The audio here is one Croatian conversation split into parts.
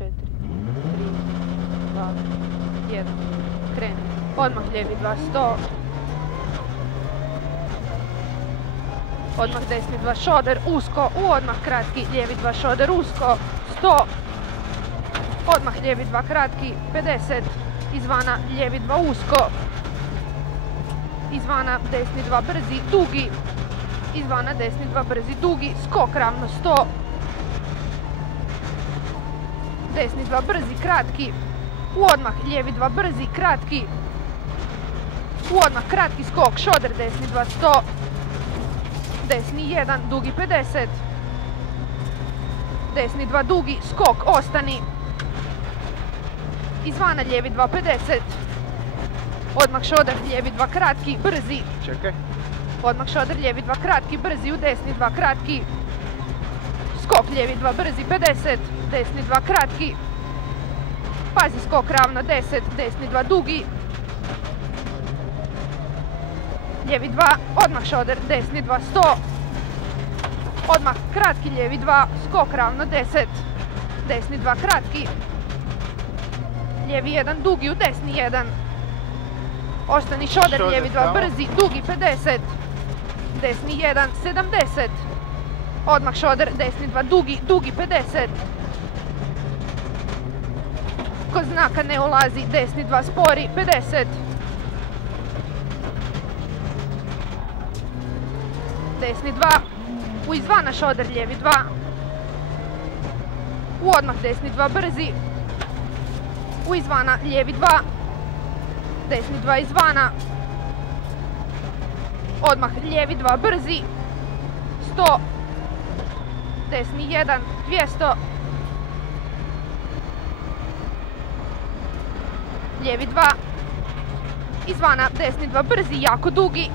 4, 3, 2, 1, kreni. Odmah lijevi 2, 100. Odmah desni 2 šoder, usko, odmah kratki, lijevi 2 šoder, usko, 100. Odmah lijevi 2 kratki, 50. Izvana lijevi 2 usko. Izvana desni 2 brzi, dugi. Izvana desni 2 brzi, dugi, skok ravno 100. Desni 2 brzi, kratki. Odmah lijevi 2 brzi, kratki. Odmah kratki skok, šoder desni 2, 100. Desni 1, dugi 50. Desni 2 dugi, skok, ostani. Izvana lijevi 2, 50. Odmah šoder lijevi 2 kratki, brzi. Čekaj. Odmah šoder lijevi 2 kratki, brzi u desni 2 kratki. Skok lijevi 2 brzi, 50. Desni 2 kratki. Pazi skok ravno 10, desni 2 dugi. Lijevi 2, odmah šoder, desni 2, 100. Odmah kratki lijevi 2, skok ravno 10. Desni 2 kratki. Lijevi 1 dugi u desni 1. Ostani šoder lijevi 2 brzi, dugi 50. Desni 1, 70. Odmah šoder, desni 2 dugi, dugi 50. Ko znaka ne ulazi, desni 2 spori, 50. Desni 2, u izvana šoder lijevi 2. U odmah desni 2 brzi. U izvana lijevi 2. Desni 2 izvana. Odmah lijevi 2 brzi. 100. Desni 1, 200. Lijevi 2. Izvana desni 2 brzi, jako dugi.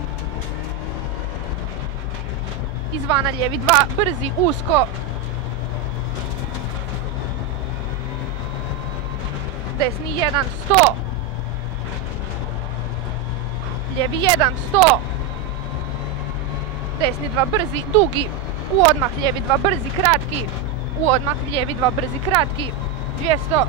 Izvana lijevi 2 brzi, usko. Desni 1, 100. Lijevi 1, 100. Desni 2 brzi, dugi. U odmah lijevi 2 brzi, kratki. U odmah lijevi 2 brzi, kratki. 200.